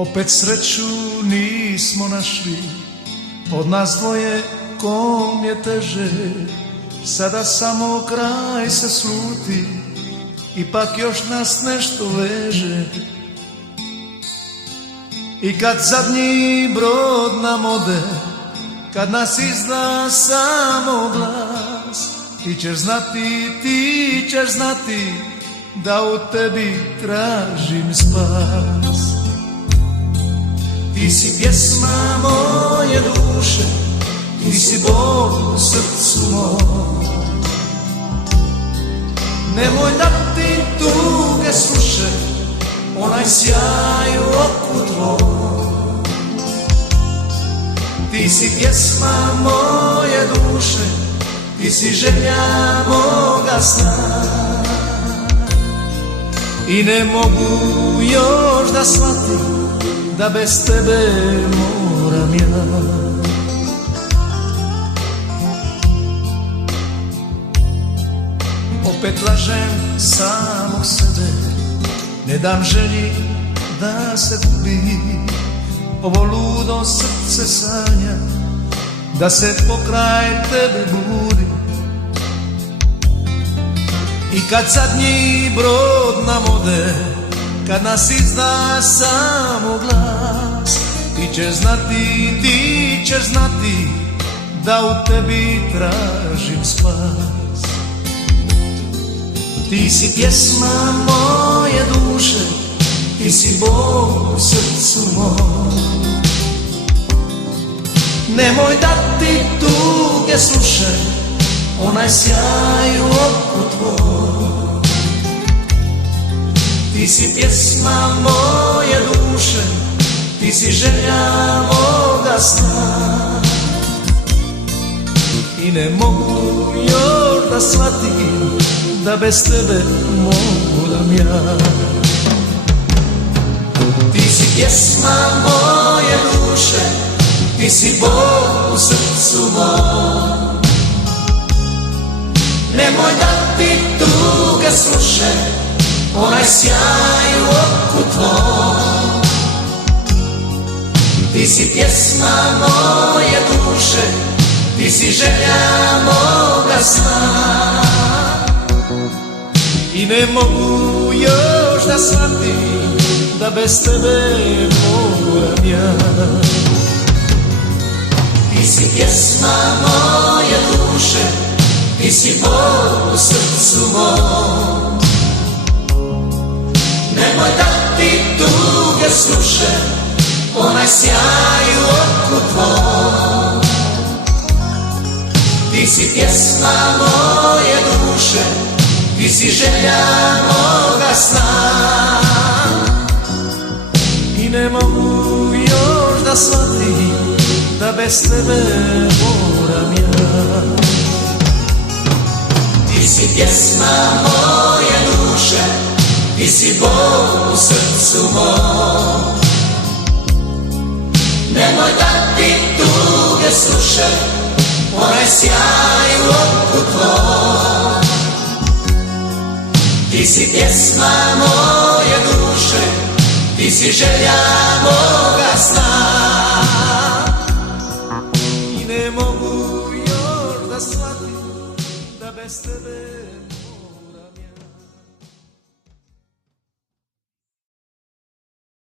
Opet sreću nismo našli, od nas dvoje kom je teže. Sada samo kraj se sluti, ipak još nas nešto veže. I kad zadnji brod nam ode, kad nas izda samo glas, ti ćeš znati da u tebi tražim spas. Ti si pjesma moje duše, ti si bol u srcu mom. Nemoj da ti tuge sluše, onaj sjaj u oku tvoj. Ti si pjesma moje duše, ti si želja moga sna. I ne mogu još da shvatim da bez tebe moram ja. Opet lažem samog sebe, ne dam želji da se gubi. Ovo ludo srce sanja da se pokraj tebe budi. I kad zadnji brod nam ode, kad nas izda samo glas, ti ćeš znati da u tebi tražim spas. Ti si pjesma moje duše, ti si bol u srcu mom. Nemoj da ti tuge sluše, onaj sjaj u oku tvoj. Ti si pjesma moje duše, ti si želja moga sna. I ne mogu još da shvatim da bez tebe moram ja. Ti si pjesma moje duše, ti si bol u srcu mom. Nemoj da ti tuge sluše, onaj sjaj u oku tvoj. Ti si pjesma moje duše, ti si želja moga sna. I ne mogu još da shvatim da bez tebe moram ja. Ti si pjesma moje duše, ti si bol u srcu mom. Nemoj da ti tuge sluše, onaj sjaj u oku tvoj. Ti si pjesma moje duše, ti si želja moga sna. I ne mogu još da shvatim da bez tebe moram ja. Ti si pjesma moje duše, ti si bol u srcu mom. Nemoj da ti tuge sluše, onaj sjaj u oku tvoj. Ti si pjesma moje duše, ti si želja moga sna. I ne mogu još da shvatim da bez tebe